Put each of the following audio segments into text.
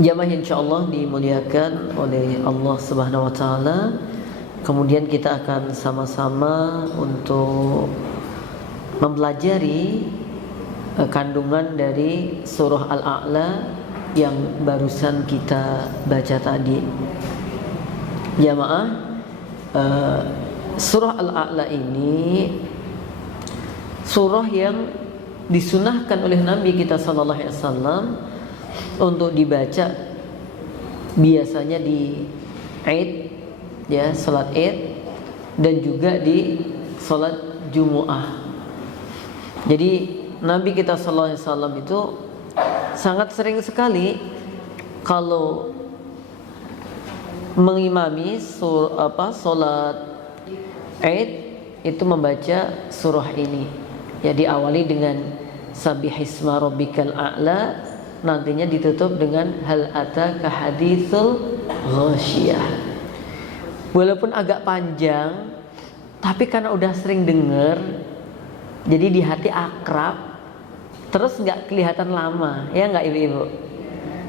Jamaah insyaallah dimuliakan oleh Allah Subhanahu wa taala. Kemudian kita akan sama-sama untuk mempelajari kandungan dari surah Al-A'la yang barusan kita baca tadi. Jamaah, surah Al-A'la ini surah yang disunahkan oleh Nabi kita sallallahu alaihi wasallam untuk dibaca biasanya di Id, ya, salat Id, dan juga di salat Jumu'ah. Jadi Nabi kita sallallahu alaihi wasallam itu sangat sering sekali kalau mengimami salat Id itu membaca surah ini. Ya, diawali dengan Sabbihisma rabbikal a'la, nantinya ditutup dengan hal ataka haditsul ghasyiyah. Walaupun agak panjang, tapi karena udah sering denger, jadi di hati akrab, terus nggak kelihatan lama, ya nggak ibu-ibu?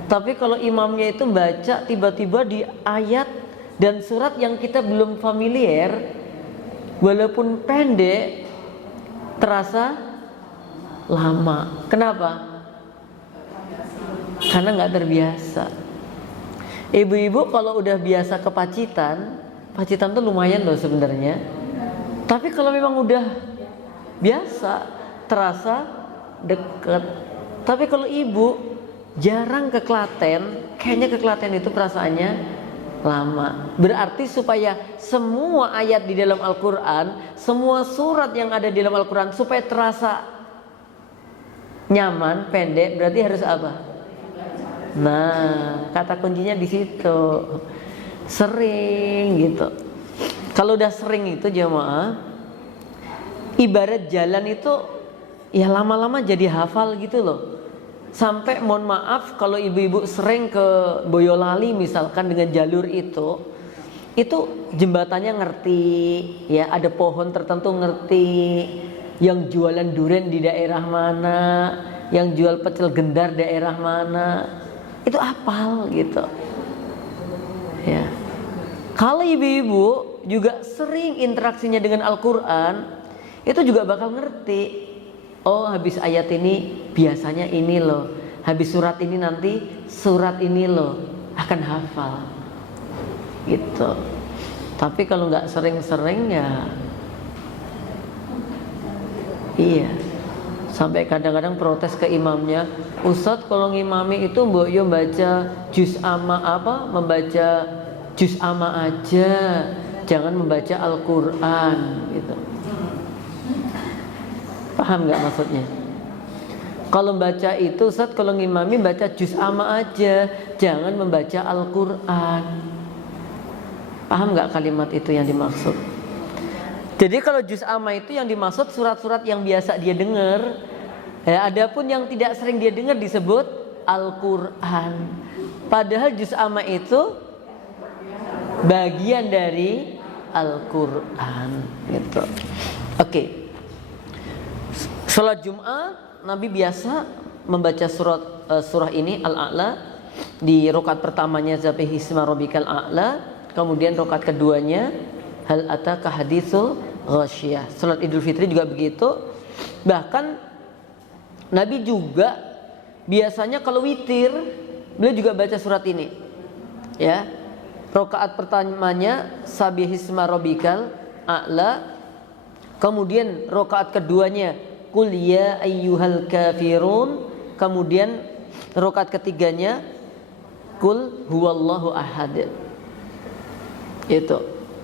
Tapi kalau imamnya itu baca tiba-tiba di ayat dan surat yang kita belum familiar, walaupun pendek, terasa lama. Kenapa? Karena nggak terbiasa. Ibu-ibu kalau udah biasa ke Pacitan tuh lumayan loh sebenarnya. Tapi kalau memang udah biasa, terasa deket. Tapi kalau ibu jarang ke Klaten, kayaknya ke Klaten itu perasaannya lama. Berarti supaya semua ayat di dalam Al-Quran, semua surat yang ada di dalam Al-Quran supaya terasa nyaman, pendek, berarti harus apa? Nah, kata kuncinya di situ. Sering gitu. Kalau udah sering itu jamaah, ibarat jalan itu ya lama-lama jadi hafal gitu loh. Sampai mohon maaf kalau ibu-ibu sering ke Boyolali misalkan dengan jalur itu jembatannya ngerti, ya, ada pohon tertentu ngerti, yang jualan durian di daerah mana, yang jual pecel gendar daerah mana, itu hafal gitu. Ya. Kalau ibu-ibu juga sering interaksinya dengan Al-Quran, itu juga bakal ngerti. Oh, habis ayat ini biasanya ini loh, habis surat ini nanti surat ini loh, akan hafal gitu. Tapi kalau nggak sering-sering ya iya, sampai kadang-kadang protes ke imamnya, Ustadz kalau ngimami itu mbok yo baca juz amma membaca juz amma aja, jangan membaca Al-Quran gitu. Paham nggak maksudnya? Kalau baca itu Ustadz kalau ngimami baca juz amma aja, jangan membaca Al-Quran. Paham nggak kalimat itu yang dimaksud? Jadi kalau juz amma itu yang dimaksud surat-surat yang biasa dia dengar. Ya, adapun yang tidak sering dia dengar disebut Al-Quran. Padahal juz amma itu bagian dari Al-Quran gitu. Oke. Salat Jumat Nabi biasa membaca surah ini Al-A'la. Di rakaat pertamanya Sabbihisma rabbikal a'la, kemudian rakaat keduanya hal ataka haditsul ghasyiyah. Salat Idul Fitri juga begitu. Bahkan Nabi juga biasanya kalau witir beliau juga baca surat ini. Ya. Rakaat pertamanya Sabbihisma rabbikal a'la, kemudian rakaat keduanya Qul ya ayyuhal kafirun, kemudian rakaat ketiganya Qul huwallahu ahad. Itu.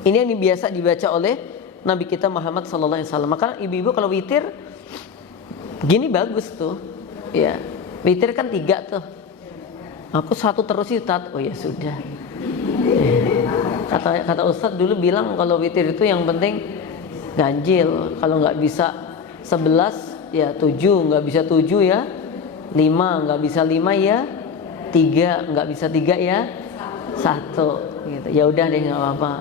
Ini yang biasa dibaca oleh Nabi kita Muhammad sallallahu alaihi wasallam. Maka ibu-ibu kalau witir gini bagus tuh. Ya. Witir kan 3 tuh. Aku 1 terus Ustaz. Oh ya sudah. Kata Ustaz dulu bilang kalau witir itu yang penting ganjil. Kalau nggak bisa 11 ya 7, nggak bisa 7 ya 5, nggak bisa 5 ya 3, nggak bisa 3 ya 1 gitu. Ya udah deh nggak apa-apa.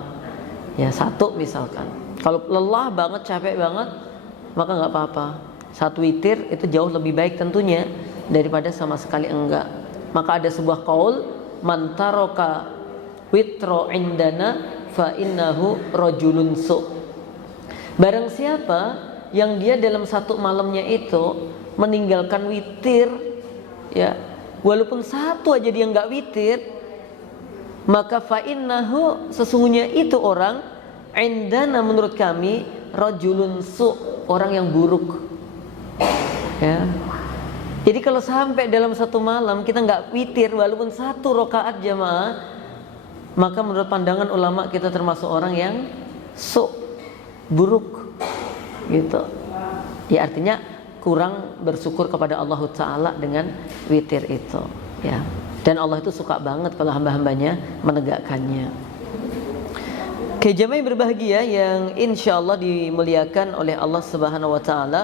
Ya 1 misalkan. Kalau lelah banget, capek banget, maka nggak apa-apa. 1 witir itu jauh lebih baik tentunya daripada sama sekali enggak. Maka ada sebuah qaul man taraka witro indana fa innahu rajulun su. Barang siapa yang dia dalam satu malamnya itu meninggalkan witir, ya, walaupun satu aja dia nggak witir, maka fa innahu, sesungguhnya itu orang, indana, menurut kami, rajulun su, orang yang buruk. Ya. Jadi kalau sampai dalam satu malam kita nggak witir walaupun satu rakaat jamaah, maka menurut pandangan ulama kita termasuk orang yang su, buruk, gitu. Ya, artinya kurang bersyukur kepada Allah Ta'ala dengan witir itu, ya. Dan Allah itu suka banget kalau hamba-hambanya menegakkannya. Oke, jamaah yang berbahagia yang insya Allah dimuliakan oleh Allah Subhanahu Wa Ta'ala,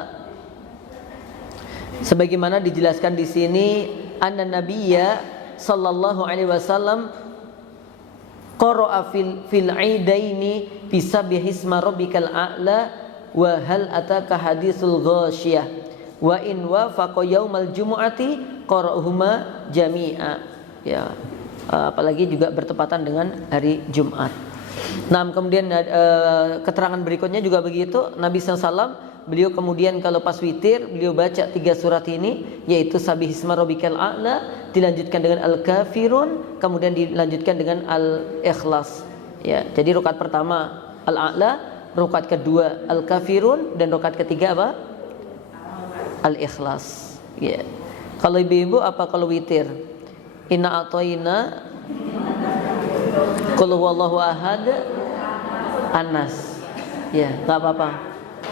sebagaimana dijelaskan di sini, anna nabiyya sallallahu alaihi wasallam qara'a fil aidaini bisabbihisma rabbikal a'la wa hal ataka hadisul ghasyiyah wa in wafaqa yaumal jumu'ati qara'uhuma jami'a. Ya, apalagi juga bertepatan dengan hari Jumat. Nah, kemudian keterangan berikutnya juga begitu. Nabi SAW, beliau kemudian kalau pas witir beliau baca 3 surat ini, yaitu Sabbihisma Rabbikal A'la, dilanjutkan dengan Al-Kafirun, kemudian dilanjutkan dengan Al-Ikhlas. Ya, jadi rakaat pertama Al-A'la, rakaat kedua Al-Kafirun, dan rakaat ketiga apa? Al-Ikhlas. Ya. Kalau ibu-ibu apa kalau witir? Inna a'tayna, qul huwallahu ahad, Anas. Ya, enggak apa-apa.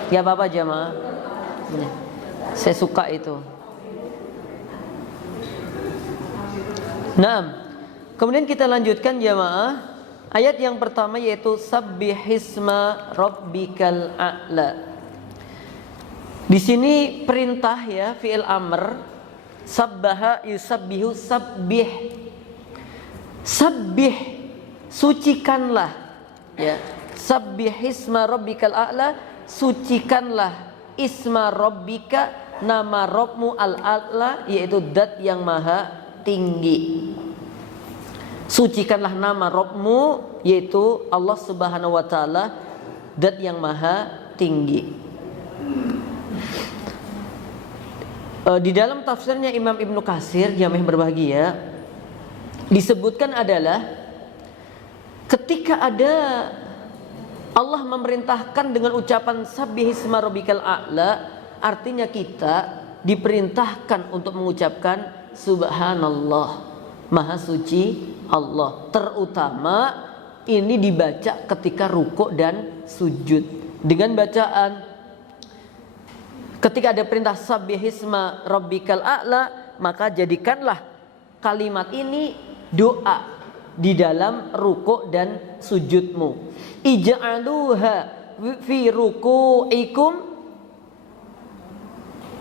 Ya apa-apa jamaah. Saya suka itu. Nah, kemudian kita lanjutkan jamaah. Ayat yang pertama yaitu Sabbihisma Rabbikal A'la. Di sini perintah, ya, fi'il amr. Sabbaha yusabbihu, sabbih. Sabbih, sucikanlah, ya. Sabbihisma Rabbikal A'la, sucikanlah isma rabbika, nama Rabbmu al-a'la, yaitu zat yang maha tinggi. Sucikanlah nama Rabbmu, yaitu Allah Subhanahu wa Ta'ala, zat yang maha tinggi. Di dalam tafsirnya Imam Ibnu Katsir, jamaah yang berbahagia, disebutkan adalah ketika ada Allah memerintahkan dengan ucapan Sabbihisma Rabbikal A'la, artinya kita diperintahkan untuk mengucapkan Subhanallah, Maha Suci Allah. Terutama ini dibaca ketika rukuk dan sujud dengan bacaan, ketika ada perintah Sabbihisma Rabbikal A'la, maka jadikanlah kalimat ini doa di dalam rukuk dan sujudmu. Ij'aluha fi ruku'ikum,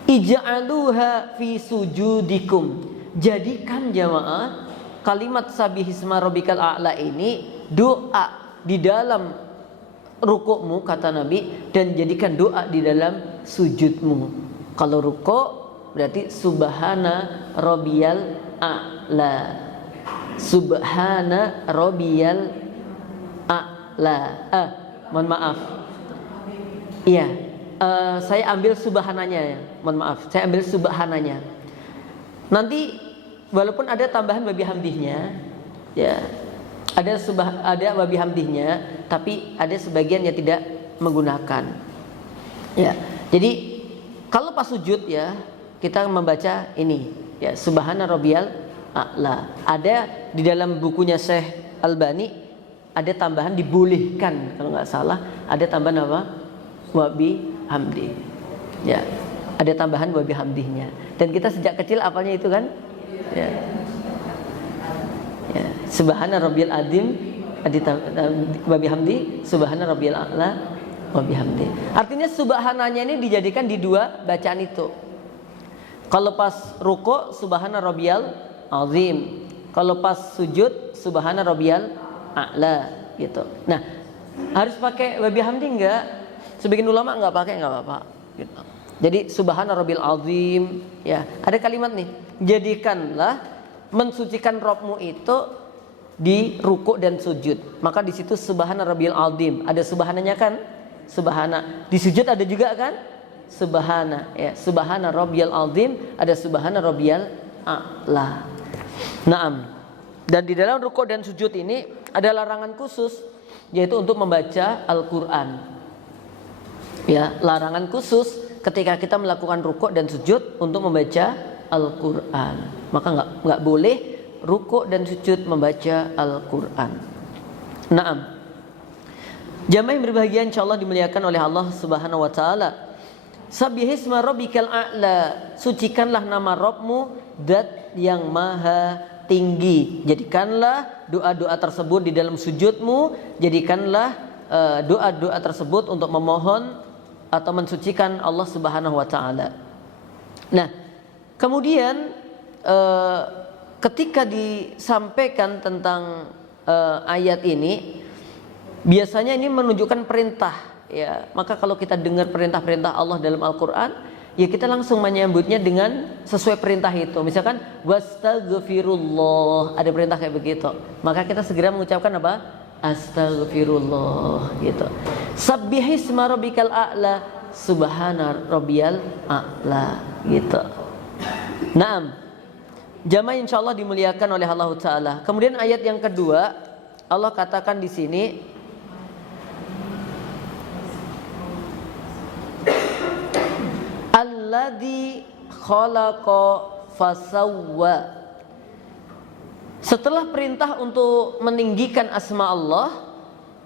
ij'aluha fi sujudikum. Jadikan jamaah kalimat Sabbihisma Rabbikal A'la ini doa di dalam rukukmu, kata Nabi, dan jadikan doa di dalam sujudmu. Kalau rukuk berarti Subhana Rabbiyal A'la, Subhana Rabbiyal A'la. Mohon maaf. Iya, saya ambil subhananya, ya. Mohon maaf, saya ambil subhananya. Nanti walaupun ada tambahan wa bihamdihnya, ya. Ada wa bihamdihnya, tapi ada sebagian yang tidak menggunakan. Ya. Jadi kalau pas sujud, ya, kita membaca ini, ya, Subhana Rabbiyal A'la. Ada di dalam bukunya Syekh Albani, ada tambahan dibolehkan, kalau nggak salah ada tambahan apa? Wa bihamdi. Ya, ada tambahan wa bihamdihnya. Dan kita sejak kecil apalnya itu kan? Ya. Ya, Subhana Rabbiyal Azim wa bihamdi, Subhana Rabbiyal A'la wa bihamdi. Artinya subhananya ini dijadikan di dua bacaan itu. Kalau pas rukuk Subhana Rabbiyal Azim, kalau pas sujud Subhana Rabbiyal A'la, gitu. Nah, harus pakai wa bihamdi enggak? Sebagian ulama enggak pakai, enggak apa-apa, gitu. Jadi Subhana Rabbiyal Azim, ya. Ada kalimat nih, jadikanlah mensucikan Rabbmu itu di rukuk dan sujud. Maka di situ subhana rabbiyal azim, ada subhananya kan? Subhana. Di sujud ada juga kan? Subhana, ya. Subhana rabbiyal azim, ada subhana rabbiyal a'la. Naam. Dan di dalam rukuk dan sujud ini ada larangan khusus, yaitu untuk membaca Al-Qur'an. Ya, larangan khusus ketika kita melakukan rukuk dan sujud untuk membaca Al-Qur'an. Maka enggak boleh rukuk dan sujud membaca Al-Qur'an. Naam. Jamaah yang berbahagia insyaallah dimuliakan oleh Allah Subhanahu wa taala. Sabbihisma rabbikal a'la. Sucikanlah nama Rabbmu, zat yang maha tinggi. Jadikanlah doa-doa tersebut di dalam sujudmu, jadikanlah doa-doa tersebut untuk memohon atau mensucikan Allah Subhanahu wa taala. Nah, kemudian ketika disampaikan tentang ayat ini, biasanya ini menunjukkan perintah, ya. Maka kalau kita dengar perintah-perintah Allah dalam Al-Qur'an, ya kita langsung menyambutnya dengan sesuai perintah itu. Misalkan wastaghfirullah, ada perintah kayak begitu. Maka kita segera mengucapkan apa? Astaghfirullah, gitu. Sabbihisma rabbikal a'la, subhana rabbiyal a'la, gitu. Naam. Jamaah insyaallah dimuliakan oleh Allah taala. Kemudian ayat yang kedua, Allah katakan di sini, alladzi khalaqa fasawwa. Setelah perintah untuk meninggikan asma Allah,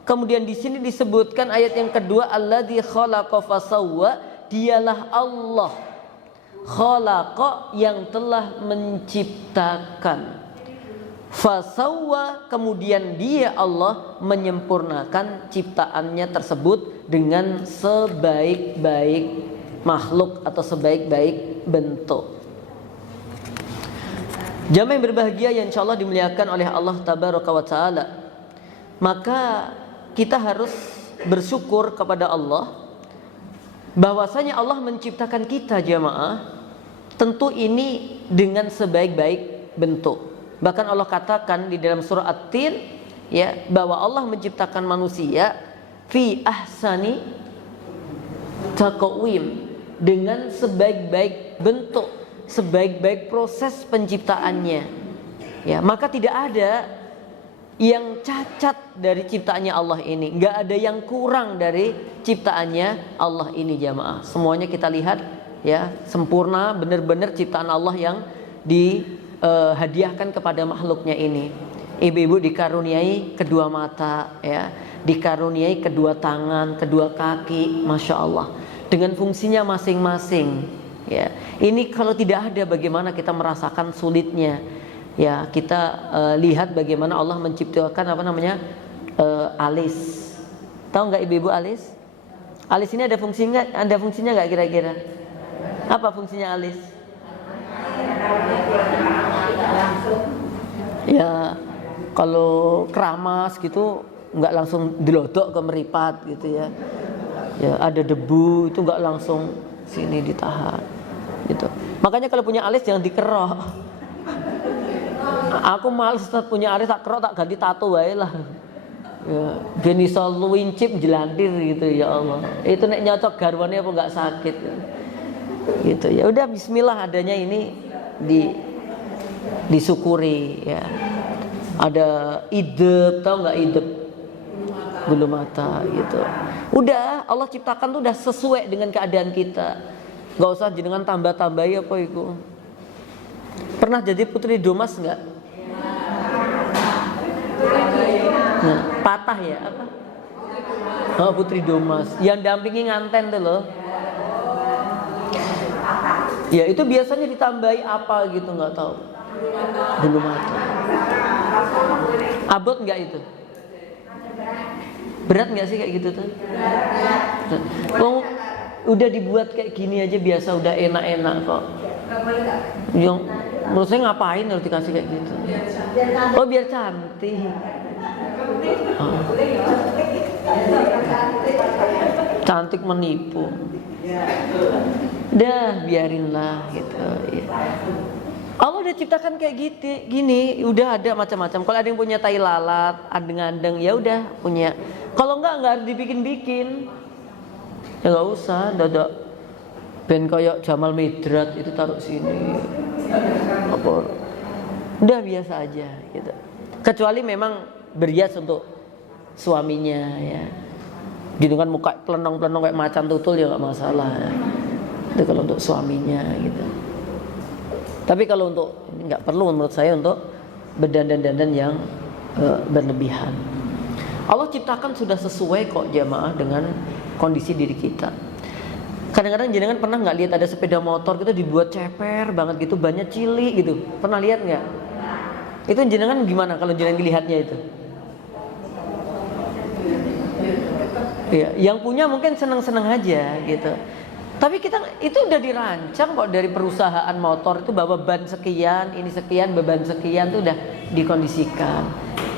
kemudian di sini disebutkan ayat yang kedua, alladzi khalaqa fasawwa, dialah Allah khalaqa yang telah menciptakan, fasawwa kemudian dia Allah menyempurnakan ciptaannya tersebut dengan sebaik-baik makhluk atau sebaik-baik bentuk. Jamaah yang berbahagia yang insyaallah dimuliakan oleh Allah Tabaraka wa Ta'ala, maka kita harus bersyukur kepada Allah bahwasanya Allah menciptakan kita jamaah, tentu ini dengan sebaik-baik bentuk. Bahkan Allah katakan di dalam surah At-Tin, ya, bahwa Allah menciptakan manusia fi ahsani taqwim, dengan sebaik-baik bentuk, sebaik-baik proses penciptaannya. Ya, maka tidak ada yang cacat dari ciptaannya Allah ini, nggak ada yang kurang dari ciptaannya Allah ini jamaah. Semuanya kita lihat, ya, sempurna, benar-benar ciptaan Allah yang dihadiahkan kepada makhluknya ini. Ibu-ibu dikaruniai kedua mata, ya, dikaruniai kedua tangan, kedua kaki, masya Allah, dengan fungsinya masing-masing. Ya, ini kalau tidak ada bagaimana kita merasakan sulitnya. Ya, kita lihat bagaimana Allah menciptakan alis. Tahu nggak ibu-ibu alis? Alis ini ada fungsinya? Ada fungsinya nggak kira-kira? Apa fungsinya alis? Ya, kalau keramas gitu nggak langsung dilodok ke meripat gitu ya. Ya, ada debu itu nggak langsung sini ditahan gitu. Makanya kalau punya alis jangan dikerok. Aku males punya alis tak kerok, tak ganti tato wae lah. Ya, ben iso luwincip jelantir gitu ya Allah. Itu nek nyocok garwane apa enggak sakit. Gitu ya. Udah bismillah adanya ini disyukuri ya. Ada idep, tahu enggak idep? Bulu mata gitu. Udah Allah ciptakan tuh udah sesuai dengan keadaan kita. Enggak usah jenengan tambah-tambahi apa itu. Pernah jadi putri Domas enggak? Nah, patah ya apa? Oh, putri Domas. Yang dampingi nganten tuh loh. Ya itu biasanya ditambahi apa gitu nggak tahu. Bulu mata. Abot nggak itu? Berat nggak sih kayak gitu tuh? Oh, udah dibuat kayak gini aja biasa udah enak-enak kok. Yang menurut saya ngapain harus dikasih kayak gitu? Oh biar cantik. Oh. Cantik menipu. Dah biarinlah gitu ya. Allah udah ciptakan kayak gitu, gini, udah ada macam-macam. Kalau ada yang punya tai lalat, adeng-adeng, ya udah punya. Kalau nggak harus dibikin-bikin. Ya nggak usah, dadak ben kayak Jamal Mirdad itu taruh sini. Apa? Udah biasa aja gitu. Kecuali memang berhias untuk suaminya ya. Gitu kan muka pelenong-pelenong kayak macan tutul ya nggak masalah ya. Itu kalau untuk suaminya gitu. Tapi kalau untuk nggak perlu menurut saya untuk berdandan-dandan yang berlebihan. Allah ciptakan sudah sesuai kok jamaah dengan kondisi diri kita. Kadang-kadang jenengan pernah nggak lihat ada sepeda motor gitu dibuat ceper banget gitu, banyak cili gitu. Pernah lihat nggak? Itu jenengan gimana kalau jenengan lihatnya itu? Ya, yang punya mungkin senang-senang aja gitu. Tapi kita itu udah dirancang kok dari perusahaan motor itu bahwa ban sekian, ini sekian, beban sekian itu udah dikondisikan.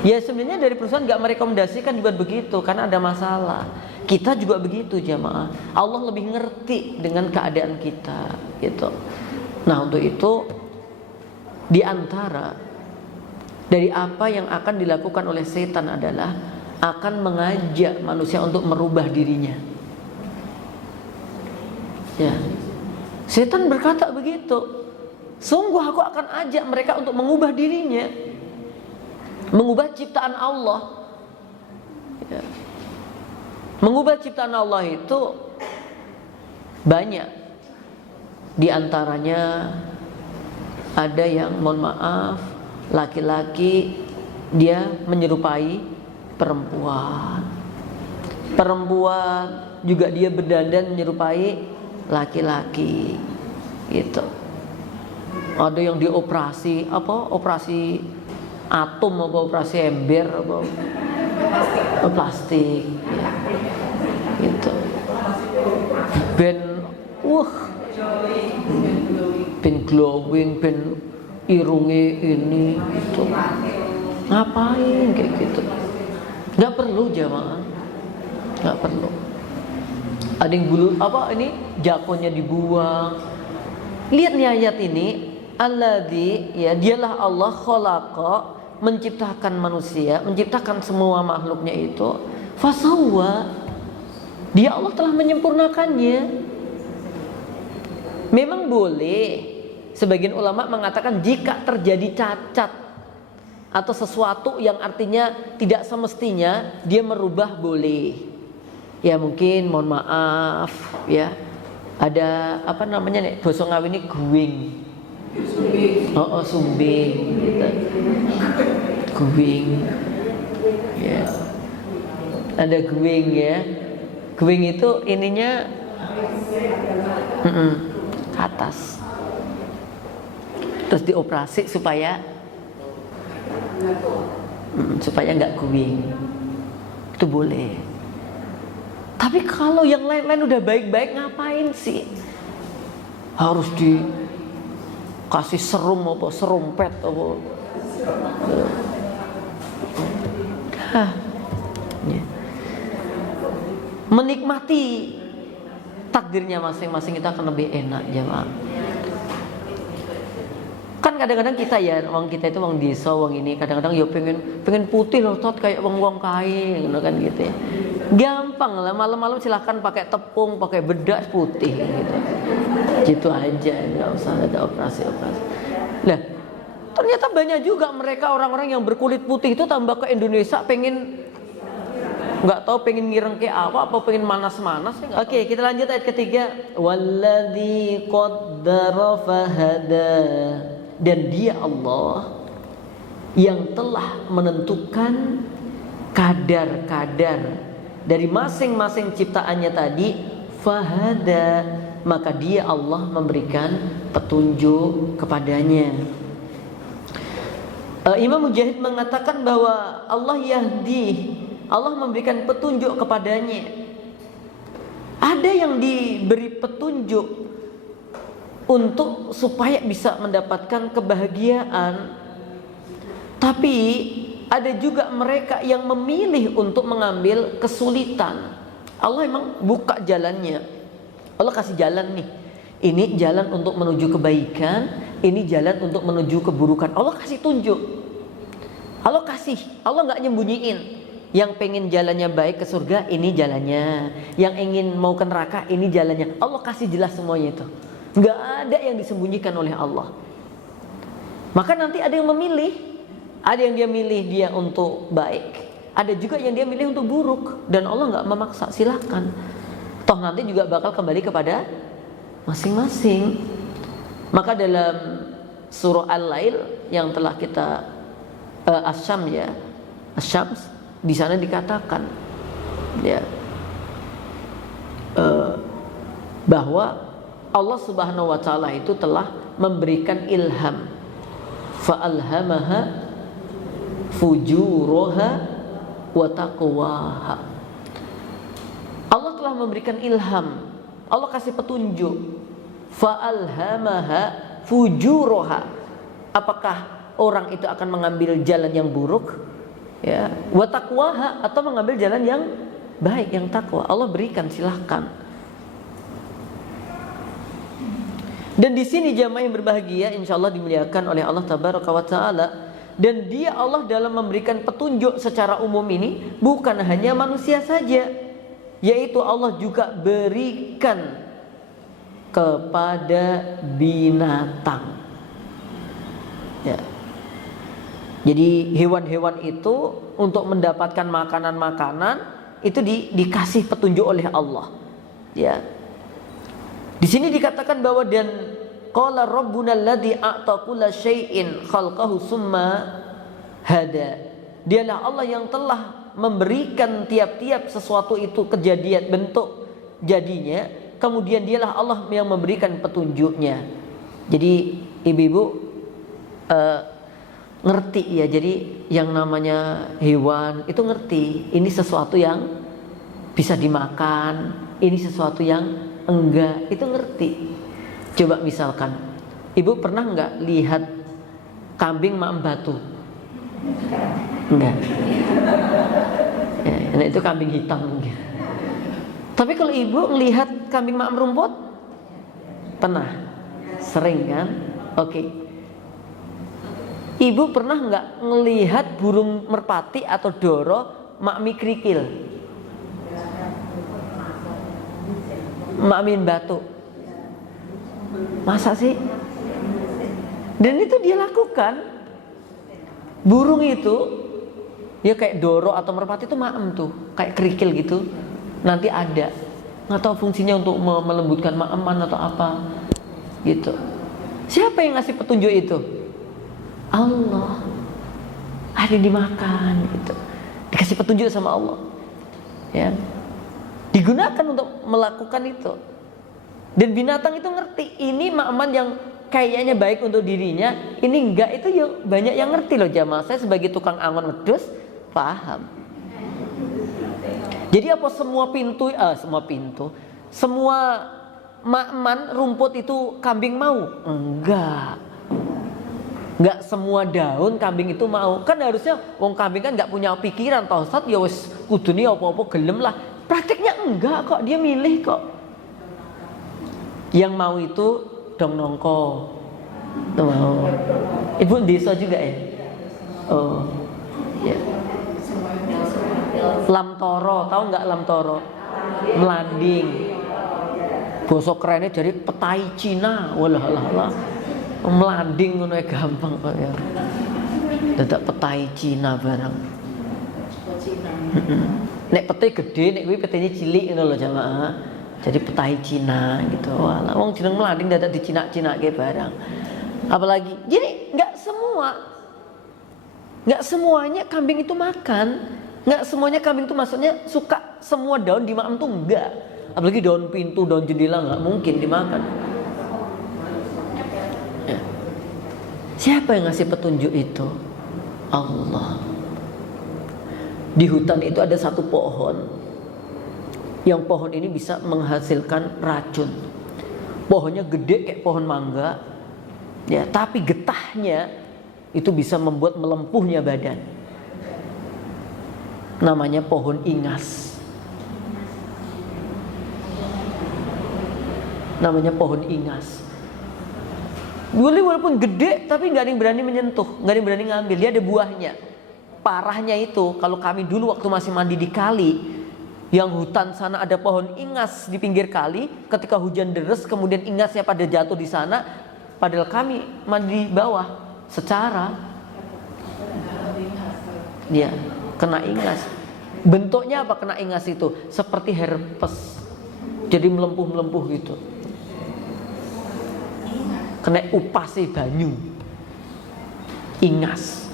Ya sebenarnya dari perusahaan nggak merekomendasikan dibuat begitu karena ada masalah. Kita juga begitu jamaah. Allah lebih ngerti dengan keadaan kita gitu. Nah untuk itu di antara dari apa yang akan dilakukan oleh setan adalah akan mengajak manusia untuk merubah dirinya. Ya, setan berkata begitu. Sungguh aku akan ajak mereka untuk mengubah dirinya, mengubah ciptaan Allah. Ya. Mengubah ciptaan Allah itu banyak. Di antaranya ada yang mohon maaf, laki-laki dia menyerupai perempuan. Perempuan juga dia berdandan menyerupai laki-laki gitu. Ada yang dioperasi apa? Operasi atom apa operasi ember apa? Plastik ya. Gitu. Ben ben glowing, ben irunge ini gitu. Ngapain kayak gitu? Nggak perlu jamaah. Nggak perlu. Ada yang bulu apa ini jakonnya dibuang. Lihat nih ayat ini, alladzi ya dialah Allah khalaqa menciptakan manusia, menciptakan semua makhluknya itu, fasawwa. Dia Allah telah menyempurnakannya. Memang boleh sebagian ulama mengatakan jika terjadi cacat atau sesuatu yang artinya tidak semestinya dia merubah boleh. Ya mungkin mohon maaf ya ada apa namanya nih basa Ngawi ini guwing. Sumbing gitu. Guwing. Ya. Ada guwing ya. Guwing itu ininya ke atas. Terus dioperasi supaya nggak guwing. Itu boleh. Tapi kalau yang lain-lain udah baik-baik ngapain sih? Harus dikasih serum apa serumpet apa? Ya. Menikmati takdirnya masing-masing itu akan lebih enak jemaah. Kan kadang-kadang kita ya, wong kita itu wong desa, wong ini kadang-kadang ya pengen putih loh tot kayak wong kaya kan gitu ya. Gampang lah, malam-malam silahkan pakai tepung, pakai bedak putih gitu aja, nggak usah ada operasi-operasi. Nah, ternyata banyak juga mereka orang-orang yang berkulit putih itu tambah ke Indonesia pengen nggak tahu pengen ngireng ke apa pengen manas-manas. Oke, kita lanjut ayat ketiga. Walladzi qaddara fahada. Dan dia Allah yang telah menentukan kadar-kadar dari masing-masing ciptaannya tadi, fahada, maka dia Allah memberikan petunjuk kepadanya. Imam Mujahid mengatakan bahwa Allah yahdi, Allah memberikan petunjuk kepadanya. Ada yang diberi petunjuk untuk supaya bisa mendapatkan kebahagiaan, tapi ada juga mereka yang memilih untuk mengambil kesulitan. Allah emang buka jalannya. Allah kasih jalan nih. Ini jalan untuk menuju kebaikan, ini jalan untuk menuju keburukan. Allah kasih tunjuk. Allah nggak nyembunyiin. Yang pengen jalannya baik ke surga, ini jalannya. Yang ingin mau ke neraka, ini jalannya. Allah kasih jelas semuanya itu. Nggak ada yang disembunyikan oleh Allah. Maka nanti ada yang memilih. Ada yang dia milih dia untuk baik, ada juga yang dia milih untuk buruk. Dan Allah nggak memaksa, silakan. Toh nanti juga bakal kembali kepada masing-masing. Maka dalam surah Al-Lail yang telah kita Asy-Syams, di sana dikatakan ya bahwa Allah Subhanahu wa taala itu telah memberikan ilham, fa'alhamaha fujuraha wa taqwaha. Allah telah memberikan ilham, Allah kasih petunjuk. Fa'alhamaha fujuraha. Apakah orang itu akan mengambil jalan yang buruk, ya, wa taqwaha, atau mengambil jalan yang baik, yang takwa? Allah berikan, silahkan. Dan di sini jamaah yang berbahagia, insyaallah dimuliakan oleh Allah Tabaraka wa Ta'ala. Dan dia Allah dalam memberikan petunjuk secara umum ini bukan hanya manusia saja, yaitu Allah juga berikan kepada binatang. Ya. Jadi hewan-hewan itu untuk mendapatkan makanan-makanan itu dikasih petunjuk oleh Allah. Ya. Di sini dikatakan bahwa dan qala rabbuna alladzi a'ta kulla syai'in khalqahu summa hada. Dialah Allah yang telah memberikan tiap-tiap sesuatu itu kejadian, bentuk jadinya, kemudian dialah Allah yang memberikan petunjuknya. Jadi ibu-ibu ngerti ya, jadi yang namanya hewan itu ngerti ini sesuatu yang bisa dimakan, ini sesuatu yang enggak, itu ngerti. Coba misalkan ibu pernah nggak lihat kambing maem batu? Enggak ya, nah itu kambing hitam mungkin. Tapi kalau ibu melihat kambing maem rumput, pernah? Sering kan? Oke. Ibu pernah nggak ngelihat burung merpati atau doro makmi kerikil? Makmin batu? Masa sih? Dan itu dia lakukan. Burung itu ya kayak doro atau merpati itu maem tuh, kayak kerikil gitu. Nanti ada, nggak tahu fungsinya untuk melembutkan maeman atau apa gitu. Siapa yang ngasih petunjuk itu? Allah. Ada dimakan gitu, dikasih petunjuk sama Allah ya, digunakan untuk melakukan itu. Dan binatang itu ngerti ini maeman yang kayaknya baik untuk dirinya, ini enggak, itu ya banyak yang ngerti loh jamaah. Saya sebagai tukang angon wedhus paham. Jadi apa semua makman rumput itu kambing mau? Enggak semua daun kambing itu mau. Kan harusnya wong kambing kan enggak punya pikiran, toh Ustaz ya wis kudune apa-apa gelem lah. Prakteknya enggak kok, dia milih kok. Yang mau itu dong nongko. Tuh mau. Ibu desa juga ya? Oh. Ya. Lamtoro, tahu nggak lamtoro? Melanding. Bosok kerennya dari petai Cina. Walah. Melanding ngono gampang kok ya. Dadak petai Cina barang. Nek petai gede, nek kuwi petainya cilik ngono lho jamaah. Jadi petai Cina gitu. Walah, wong jeneng melanding dadak dicina-cinake barang. Apalagi, jadi nggak semuanya kambing itu makan. Nggak semuanya kambing itu maksudnya suka semua daun dimakan tuh enggak. Apalagi daun pintu, daun jendela nggak mungkin dimakan. Ya. Siapa yang ngasih petunjuk itu? Allah. Di hutan itu ada satu pohon, yang pohon ini bisa menghasilkan racun. Pohonnya gede kayak pohon mangga, ya, tapi getahnya itu bisa membuat melempuhnya badan. Namanya pohon ingas. Namanya pohon ingas. Boleh walaupun gede tapi nggak ada yang berani menyentuh, nggak ada yang berani ngambil. Dia ada buahnya. Parahnya itu kalau kami dulu waktu masih mandi di kali, yang hutan sana ada pohon ingas di pinggir kali. Ketika hujan deras kemudian ingasnya pada jatuh di sana, padahal kami mandi di bawah. Secara dia kena ingas. Bentuknya apa kena ingas itu? Seperti herpes. Jadi melempuh-melempuh gitu. Kena upasi banyu. Ingas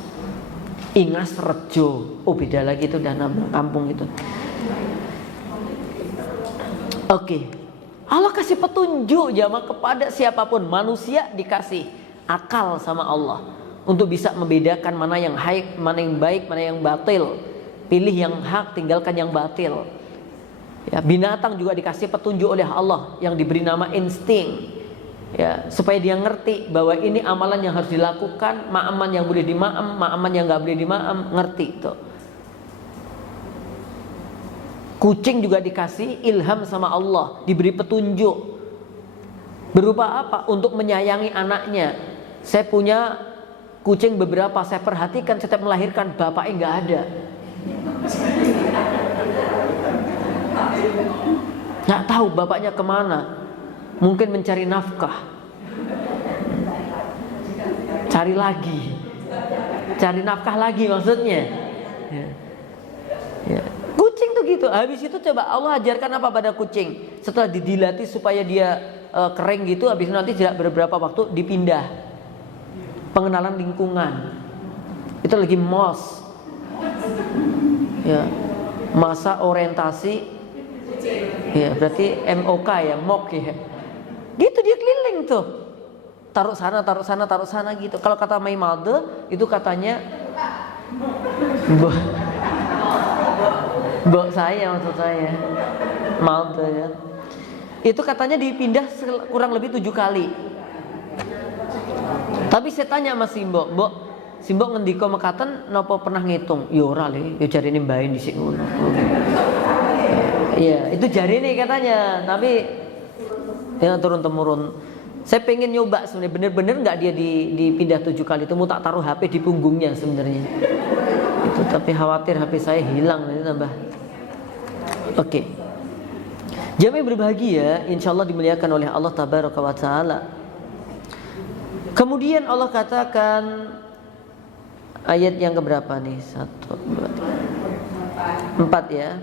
rejo. Oh beda lagi itu, udah nama kampung itu. Oke. Allah kasih petunjuk jamaah kepada siapapun. Manusia dikasih akal sama Allah untuk bisa membedakan mana yang baik, mana yang batil. Pilih yang hak, tinggalkan yang batil. Ya, binatang juga dikasih petunjuk oleh Allah yang diberi nama insting. Ya, supaya dia ngerti bahwa ini amalan yang harus dilakukan, ma'aman yang boleh dima'am, ma'aman yang nggak boleh dima'am, ngerti tuh. Kucing juga dikasih ilham sama Allah, diberi petunjuk. Berupa apa? Untuk menyayangi anaknya. Saya punya kucing beberapa, saya perhatikan setiap melahirkan bapaknya nggak ada. Nggak tahu bapaknya kemana. Mungkin mencari nafkah. Cari nafkah lagi maksudnya. Ya. Kucing tuh gitu. Habis itu coba Allah ajarkan apa pada kucing? Setelah didilati supaya dia kering gitu, habis itu nanti tidak beberapa waktu dipindah. Pengenalan lingkungan. Itu lagi MOS. Ya. Masa orientasi. Ya, berarti MOK ya, MOK ya. Gitu dia keliling tuh. Taruh sana gitu. Kalau kata Maimalde itu katanya Mbok saya maksud saya. Malde ya. Itu katanya dipindah kurang lebih 7 kali. Tapi saya tanya sama Simbok, Mbok, Simbok ngendika mekaten napa pernah ngitung? Ya ora le, ya jarine mbae dhisik ngono. Iya, itu jarine katanya, tapi ya turun temurun. Saya pengen nyoba sebenarnya bener-bener nggak dia dipindah 7 kali itu, mau tak taruh HP di punggungnya sebenarnya. Itu tapi khawatir HP saya hilang nanti tambah. Oke. Jamaah berbahagia, insyaallah dimuliakan oleh Allah tabaraka wa taala. Kemudian Allah katakan ayat yang keberapa nih? 1, 2, 4 ya.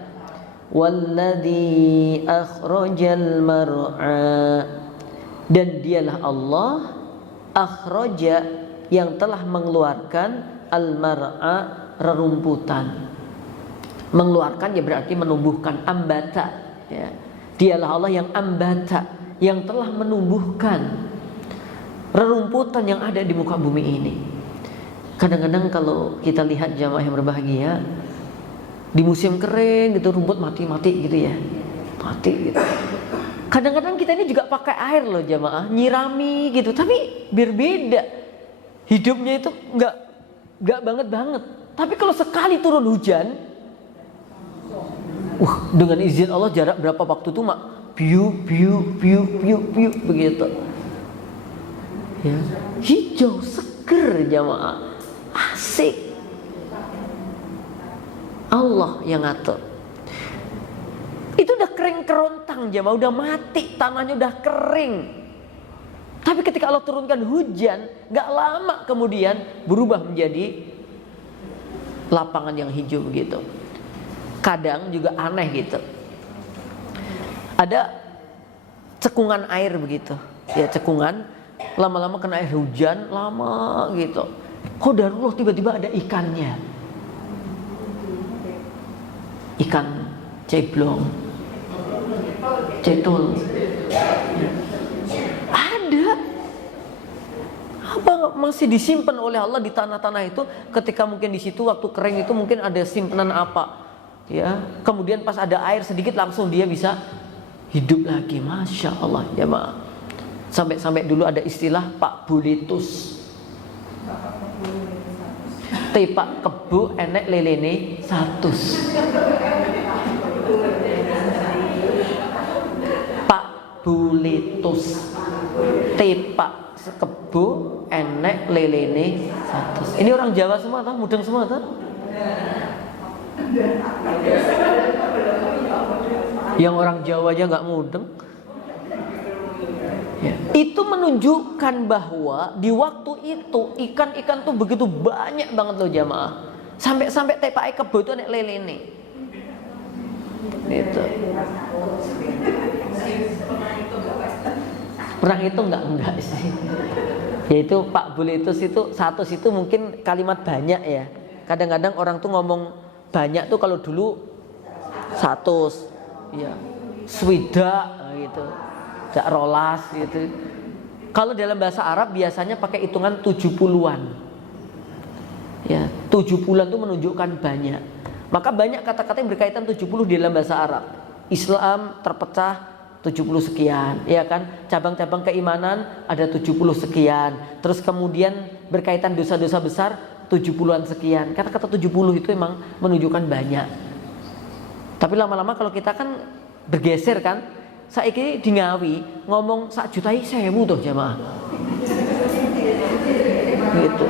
Walladzi akhrajal mar'a, dan dialah Allah akhraja yang telah mengeluarkan al-mar'a, rerumputan. Mengeluarkan ya berarti menumbuhkan, ambata ya. Dialah Allah yang ambata, yang telah menumbuhkan rerumputan yang ada di muka bumi ini. Kadang-kadang kalau kita lihat jamaah yang berbahagia di musim kering gitu, rumput mati-mati gitu ya, mati gitu. Kadang-kadang kita ini juga pakai air loh jamaah, nyirami gitu, tapi berbeda. Hidupnya itu nggak banget. Tapi kalau sekali turun hujan, dengan izin Allah jarak berapa waktu tuh mak, piu begitu. Ya, hijau seger jamaah, asik. Allah yang ngatur. Itu udah kering kerontang jamaah, udah mati, tanahnya udah kering. Tapi ketika Allah turunkan hujan, gak lama kemudian berubah menjadi lapangan yang hijau begitu. Kadang juga aneh gitu. Ada cekungan air begitu, ya cekungan, lama-lama kena air hujan, lama gitu. Qadarullah tiba-tiba ada ikannya. Ikan ceblong, cetul, ada apa masih disimpan oleh Allah di tanah-tanah itu. Ketika mungkin di situ waktu kering itu mungkin ada simpanan apa, ya. Kemudian pas ada air sedikit langsung dia bisa hidup lagi, masya Allah ya ma. Sampai dulu ada istilah Pak Bulitus. Tepak kebu enek lelene 100. Pak Bulitus tepak sekebo enek lelene 100. Ini orang Jawa semua toh, mudeng semua toh? Yang orang Jawa aja nggak mudeng. Ya. Itu menunjukkan bahwa di waktu itu ikan-ikan tuh begitu banyak banget loh jamaah. Sampai tepai kebo itu enek lelene. Itu. Pernah itu enggak sih. Yaitu Pak Buletus itu 100 itu mungkin kalimat banyak ya. Kadang-kadang orang tuh ngomong banyak tuh kalau dulu 100 ya, swidak gitu, jak rolas gitu. Kalau dalam bahasa Arab biasanya pakai hitungan 70-an. Ya, 70-an itu menunjukkan banyak. Maka banyak kata-kata yang berkaitan 70 di dalam bahasa Arab. Islam terpecah 70 sekian, ya kan? Cabang-cabang keimanan ada 70 sekian. Terus kemudian berkaitan dosa-dosa besar 70-an sekian. Kata-kata 70 itu memang menunjukkan banyak. Tapi lama-lama kalau kita kan bergeser kan, saiki di Ngawi ngomong 1.000.000 tuh jamaah. Gitu.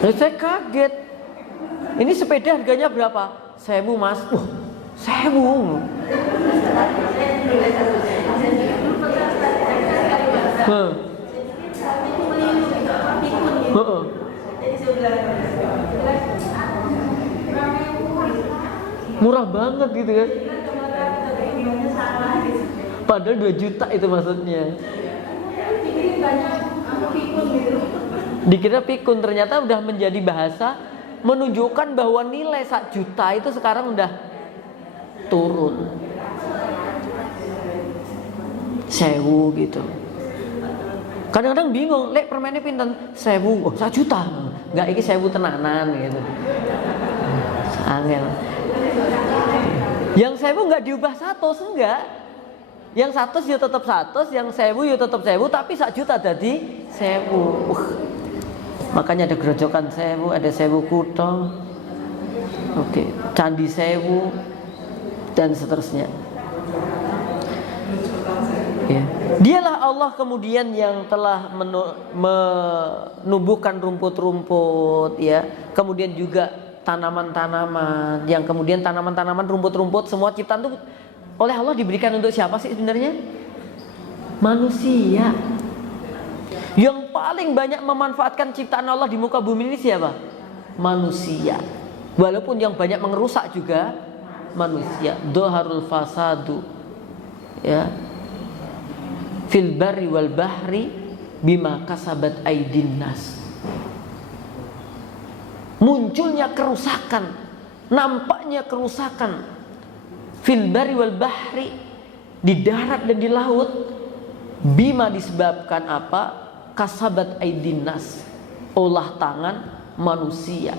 Terus saya kaget. Ini sepeda harganya berapa? 1.000 Mas. 1.000. Murah banget gitu kan. Padahal 2 juta itu maksudnya. Dikira pikun, ternyata udah menjadi bahasa menunjukkan bahwa nilai 1 juta itu sekarang udah turun 1.000 gitu. Kadang-kadang bingung, lek permennya pinten 1.000, 1 juta. Enggak, ini 1.000 tenanan gitu. Angel. Yang 1.000 enggak diubah 100, enggak. Yang 100 ya tetap 100, yang 1.000 ya tetap 1.000, tapi 1 juta jadi 1.000. Makanya ada gerojokan 1.000, ada 1.000 kutho. Oke, candi 1.000 dan seterusnya. Ya. Dialah Allah kemudian yang telah menumbuhkan rumput-rumput, ya. Kemudian juga tanaman-tanaman, yang kemudian tanaman-tanaman, rumput-rumput, semua ciptaan itu oleh Allah diberikan untuk siapa sih sebenarnya? Manusia. Yang paling banyak memanfaatkan ciptaan Allah di muka bumi ini siapa? Manusia. Walaupun yang banyak mengerusak juga manusia. Doharul fasadu, ya, fil barri wal bahri bima kasabat aidin nas. Munculnya kerusakan, nampaknya kerusakan fil barri wal bahri, di darat dan di laut, bima disebabkan apa? Kasabat aidin nas, olah tangan manusia.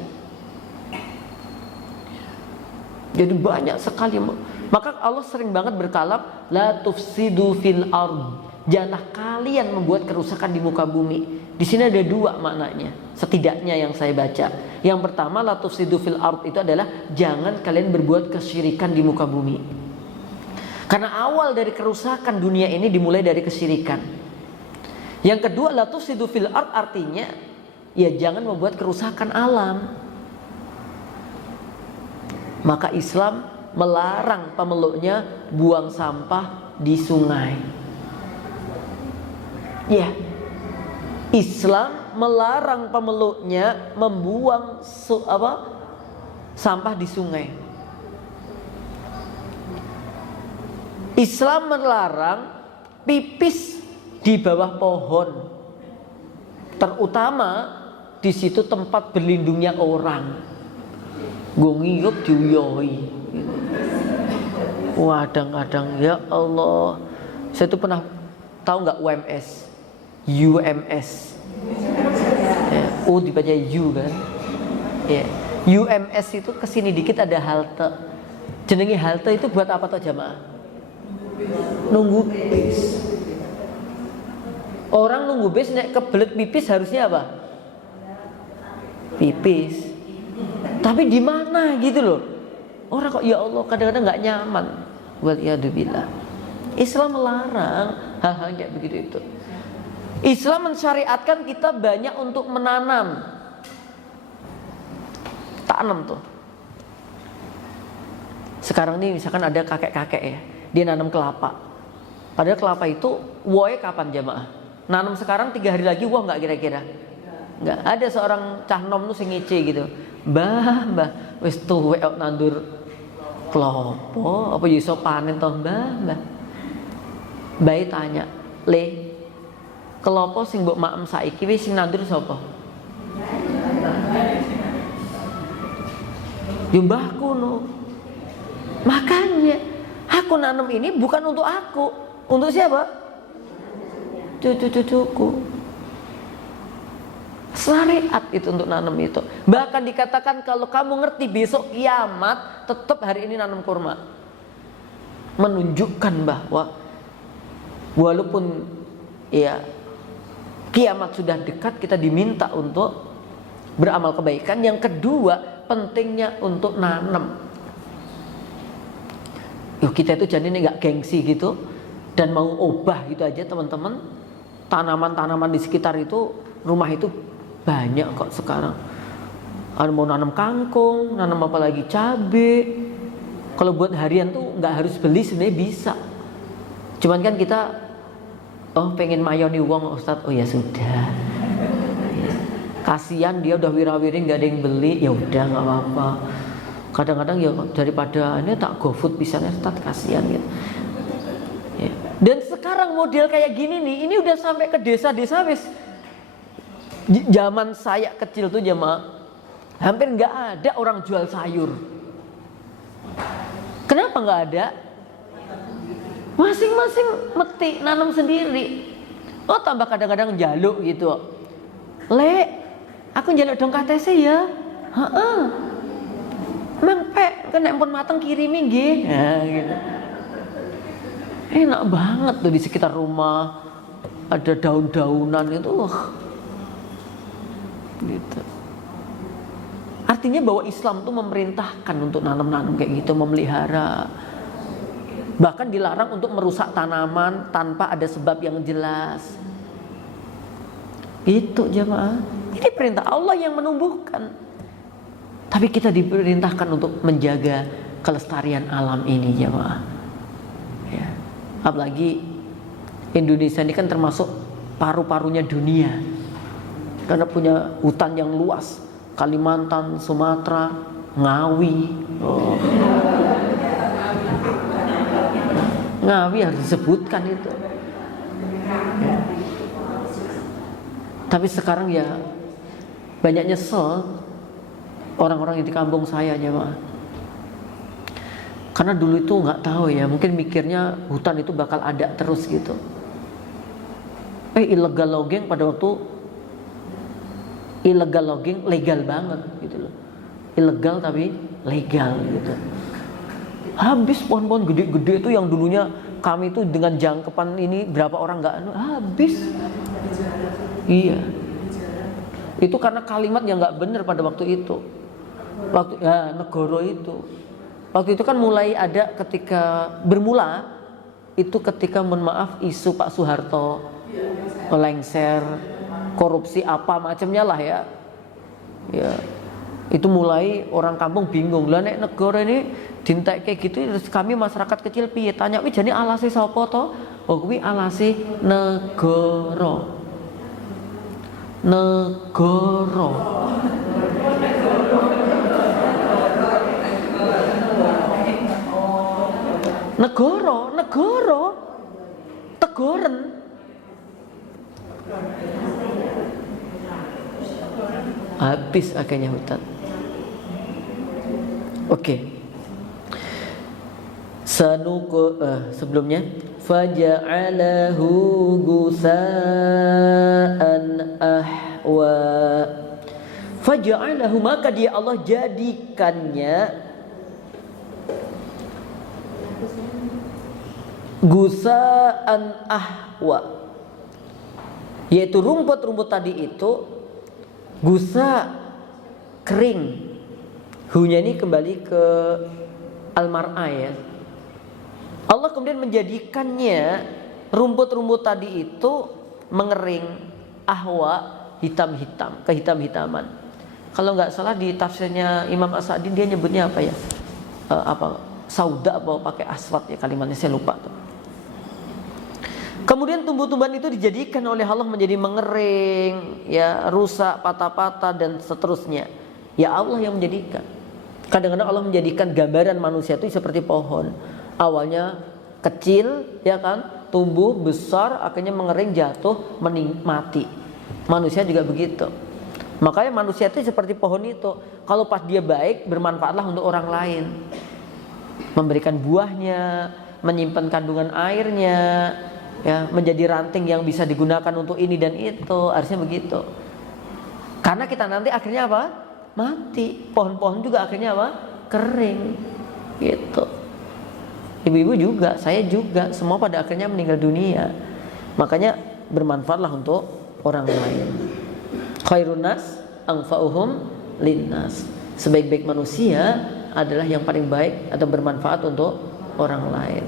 Jadi banyak sekali. Maka Allah sering banget berkalam, la tufsidu fil ard, janganlah kalian membuat kerusakan di muka bumi. Di sini ada 2 maknanya, setidaknya yang saya baca. Yang pertama, la tufsidu fil ard itu adalah jangan kalian berbuat kesyirikan di muka bumi. Karena awal dari kerusakan dunia ini dimulai dari kesyirikan. Yang kedua, la tufsidu fil ard artinya ya jangan membuat kerusakan alam. Maka Islam melarang pemeluknya buang sampah di sungai. Ya, Islam melarang pemeluknya membuang sampah di sungai. Islam melarang pipis di bawah pohon, terutama di situ tempat berlindungnya orang. Gue ngiyup diuyoi. Kadang-kadang ya Allah, saya tuh pernah tahu nggak UMS, UMS, ya, U dibaca U kan, ya. UMS itu kesini dikit ada halte. Jenenge halte itu buat apa toh jamaah? Nunggu bis. Orang nunggu bis nek kebelet pipis harusnya apa? Pipis. Tapi di mana gitu loh? Orang kok ya Allah kadang-kadang nggak nyaman. Waliyadzubillah. Islam melarang hal-hal kayak begitu itu. Islam mensyariatkan kita banyak untuk menanam. Tanam tuh. Sekarang nih misalkan ada kakek-kakek ya, dia nanam kelapa. Padahal kelapa itu woe kapan jamaah? Nanam sekarang 3 hari lagi wah nggak kira-kira? Nggak. Ada seorang cah nom tuh sing ngece gitu. Mbah, wis tuwek nandur klopo, apa iso panen toh mbah? Bayi tanya, "Le, klopo sing mbok maem saiki wis sing nandur sapa?" "Ya mbahku no." Makanya aku nanam ini bukan untuk aku, untuk siapa? Cucu-cucuku. Syariat itu untuk nanam itu. Bahkan dikatakan kalau kamu ngerti besok kiamat, tetap hari ini nanam kurma. Menunjukkan bahwa walaupun ya kiamat sudah dekat, kita diminta untuk beramal kebaikan. Yang kedua, pentingnya untuk nanam. Kita itu jadi ini nggak gengsi gitu dan mau obah gitu aja teman-teman. Tanaman-tanaman di sekitar itu, rumah itu banyak kok sekarang. Ada mau nanam kangkung, nanam apa lagi cabe. Kalau buat harian tuh nggak harus beli, sebenarnya bisa. Cuman kan kita pengen mayoni uang Ustadz, oh ya sudah. Kasihan dia udah wira-wiri nggak ada yang beli, ya udah nggak apa-apa. Kadang-kadang ya daripada ini tak GoFood pisannya Ustadz, kasihan gitu. Ya. Dan sekarang model kayak gini nih, ini udah sampai ke desa-desa wis. Zaman saya kecil tuh jemaah, hampir nggak ada orang jual sayur. Kenapa nggak ada? Masing-masing meti nanam sendiri. Oh tambah kadang-kadang jaluk gitu. Le, aku jaluk dong KTC ya. Heeh. Mang pe, kena pun mateng kirimi nggih. Nah, gitu. Enak banget tuh di sekitar rumah ada daun-daunan itu. Gitu. Artinya bahwa Islam tuh memerintahkan untuk nanam-nanam kayak gitu, memelihara. Bahkan dilarang untuk merusak tanaman tanpa ada sebab yang jelas. Itu jemaah. Ini perintah Allah yang menumbuhkan. Tapi kita diperintahkan untuk menjaga kelestarian alam ini jemaah. Ya. Apalagi Indonesia ini kan termasuk paru-parunya dunia. Karena punya hutan yang luas, Kalimantan, Sumatera, Ngawi. Ngawi harus disebutkan itu. Ya. Tapi sekarang ya banyak nyesel orang-orang yang di kampung saya aja Pak. Karena dulu itu nggak tahu ya, mungkin mikirnya hutan itu bakal ada terus gitu. Illegal logging pada waktu illegal logging legal banget gitu loh. Ilegal tapi legal gitu. Habis pohon-pohon gede-gede itu yang dulunya kami itu dengan jangkepan ini berapa orang nggak habis. Iya. Itu karena kalimat yang nggak benar pada waktu itu. Negoro itu. Waktu itu kan mulai ada ketika bermula itu ketika mohon maaf isu Pak Soeharto lengser, korupsi apa macamnya lah ya. Ya. Itu mulai orang kampung bingung. Lah nek negara ini dintek kayak gitu terus kami masyarakat kecil piye? Tanya wi jane alase sapa to? Oh kuwi alase negara. Negara. Negara. Tegoren. Habis akhirnya hutan. Oke. Sebelumnya faja'alahu gusa'an ahwa. Faja'alahu maka dia Allah jadikannya gusa'an ahwa. Yaitu rumput-rumput tadi itu gusa kering. Hunya ini kembali ke al-mar'a ya. Allah kemudian menjadikannya rumput-rumput tadi itu mengering, ahwa hitam-hitam, kehitam-hitaman. Kalau nggak salah di tafsirnya Imam As-Sa'di dia nyebutnya apa ya? Sauda apa pakai aswad ya kalimatnya, saya lupa tuh. Kemudian tumbuh-tumbuhan itu dijadikan oleh Allah menjadi mengering, ya, rusak, patah-patah dan seterusnya. Ya Allah yang menjadikan. Kadang-kadang Allah menjadikan gambaran manusia itu seperti pohon. Awalnya kecil, ya kan, tumbuh besar, akhirnya mengering, jatuh, mati. Manusia juga begitu. Makanya manusia itu seperti pohon itu. Kalau pas dia baik, bermanfaatlah untuk orang lain. Memberikan buahnya, menyimpan kandungan airnya, ya, menjadi ranting yang bisa digunakan untuk ini dan itu. Harusnya begitu. Karena kita nanti akhirnya apa? Mati. Pohon-pohon juga akhirnya apa? Kering. Gitu. Ibu-ibu juga, saya juga, semua pada akhirnya meninggal dunia. Makanya bermanfaatlah untuk orang lain. Khairun nas anfa'uhum linnas. Sebaik-baik manusia adalah yang paling baik atau bermanfaat untuk orang lain.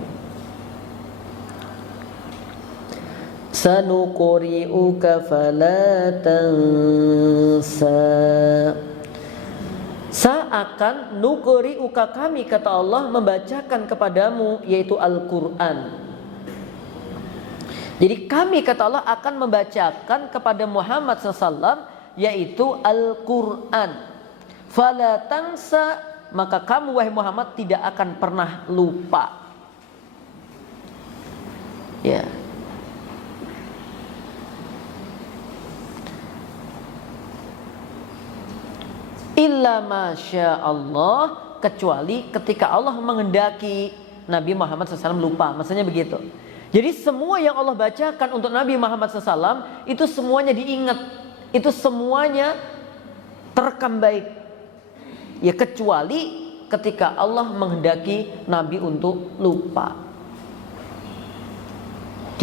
Sanuqri'uka fala tansa. Seakan nuqri'uka, kami kata Allah membacakan kepadamu, yaitu Al-Quran. Jadi kami kata Allah akan membacakan kepada Muhammad SAW, yaitu Al-Quran. Fala tansa, maka kamu wahai Muhammad tidak akan pernah lupa. Ya. Illa masya Allah, kecuali ketika Allah menghendaki Nabi Muhammad SAW lupa. Maksudnya begitu. Jadi semua yang Allah bacakan untuk Nabi Muhammad SAW itu semuanya diingat, itu semuanya terekam baik. Ya kecuali ketika Allah menghendaki Nabi untuk lupa.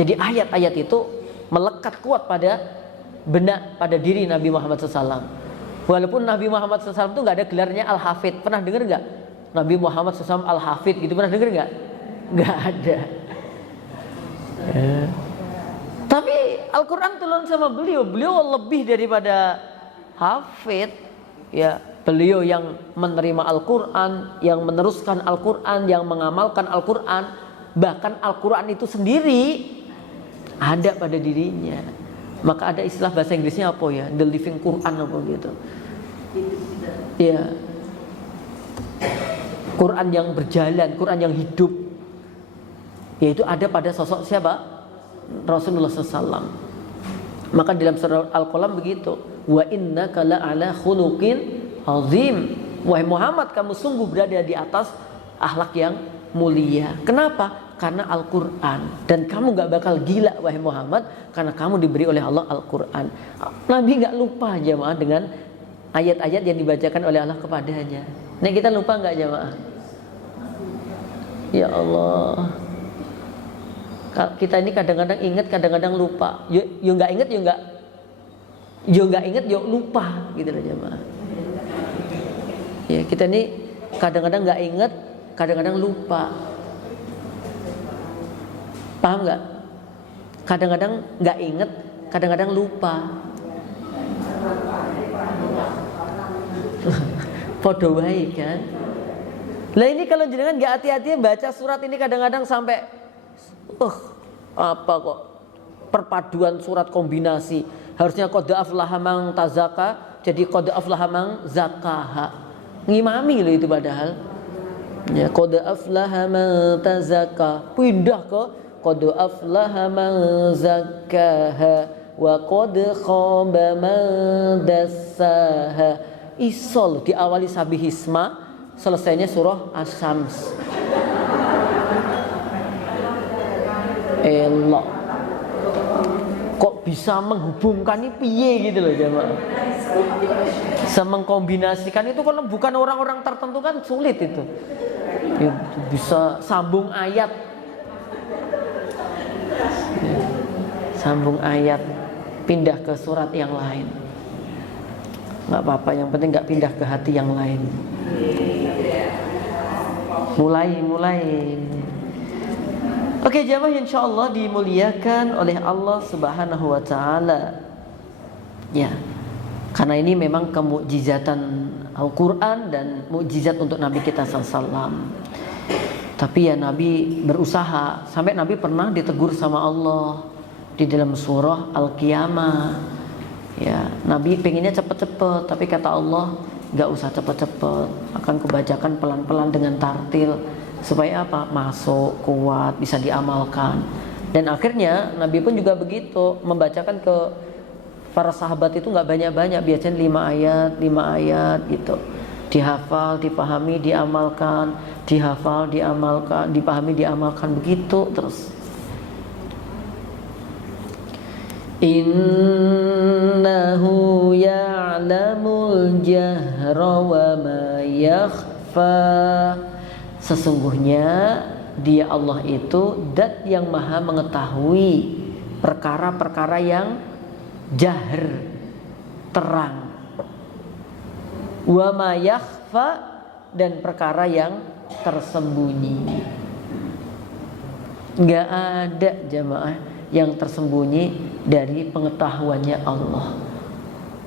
Jadi ayat-ayat itu melekat kuat pada benak, pada diri Nabi Muhammad SAW. Walaupun Nabi Muhammad SAW itu nggak ada gelarnya Al-Hafidh. Pernah dengar nggak? Nabi Muhammad SAW Al-Hafidh gitu, pernah dengar nggak? Nggak ada. Tapi Al-Quran turun sama beliau. Beliau lebih daripada Hafidh. Ya, beliau yang menerima Al-Quran, yang meneruskan Al-Quran, yang mengamalkan Al-Quran. Bahkan Al-Quran itu sendiri ada pada dirinya. Maka ada istilah bahasa Inggrisnya apa ya? The living Quran apa gitu. Ya. Quran yang berjalan, Quran yang hidup. Yaitu ada pada sosok siapa? Rasulullah SAW. Maka dalam surah Al-Qalam begitu. Wa innaka la'ala khuluqin azim. Wahai Muhammad, kamu sungguh berada di atas akhlak yang mulia. Kenapa? Karena Al-Quran. Dan kamu gak bakal gila wahai Muhammad, karena kamu diberi oleh Allah Al-Quran. Nabi gak lupa jamaah dengan ayat-ayat yang dibacakan oleh Allah kepadanya. Nah kita lupa gak jamaah? Ya Allah, kita ini kadang-kadang ingat, kadang-kadang lupa. Yuk gak ingat, yuk gak ingat, yuk lupa gitu loh jamaah. Ya kita ini kadang-kadang gak ingat, kadang-kadang lupa. Paham nggak? Kadang-kadang nggak inget, kadang-kadang lupa. Podo wae kan? Lah ini kalau jenengan nggak hati-hati baca surat ini kadang-kadang sampai, apa kok? Perpaduan surat kombinasi. Harusnya qad aflaha man tazakka, jadi qad aflaha man zakaha. Ngimami loh itu padahal. Ya qad aflaha man tazakka, pindah ke qad aflaha man zakkaha wa qad khaba man dassaha. Isol diawali sabihisma, selesainya surah Asy-Syams. Elok. Kok bisa menghubungkan ini piye gitu loh jemaah. Bisa mengkombinasikan itu kalau bukan orang-orang tertentu kan sulit itu. Bisa sambung ayat. Sambung ayat, pindah ke surat yang lain. Nggak apa-apa, yang penting nggak pindah ke hati yang lain. Mulai Oke jamaah, insya Allah dimuliakan oleh Allah Subhanahu wa Ta'ala. Ya, karena ini memang kemukjizatan Al-Quran dan mukjizat untuk Nabi kita SAW. Tapi ya Nabi berusaha, sampai Nabi pernah ditegur sama Allah di dalam surah Al-Qiyamah. Ya, Nabi pengennya cepet-cepet, tapi kata Allah, gak usah cepet-cepet, akan kubacakan pelan-pelan dengan tartil. Supaya apa? Masuk, kuat, bisa diamalkan. Dan akhirnya Nabi pun juga begitu, membacakan ke para sahabat itu nggak banyak-banyak, biasanya 5 ayat gitu. Dihafal, dipahami, diamalkan, dihafal, diamalkan, dipahami, diamalkan, begitu terus. Innahu ya'lamul jahra wa ma yakhfa. Sesungguhnya Dia Allah itu zat yang maha mengetahui perkara-perkara yang jahr, terang, wa ma yakhfa, dan perkara yang tersembunyi. Gak ada jamaah yang tersembunyi dari pengetahuannya Allah.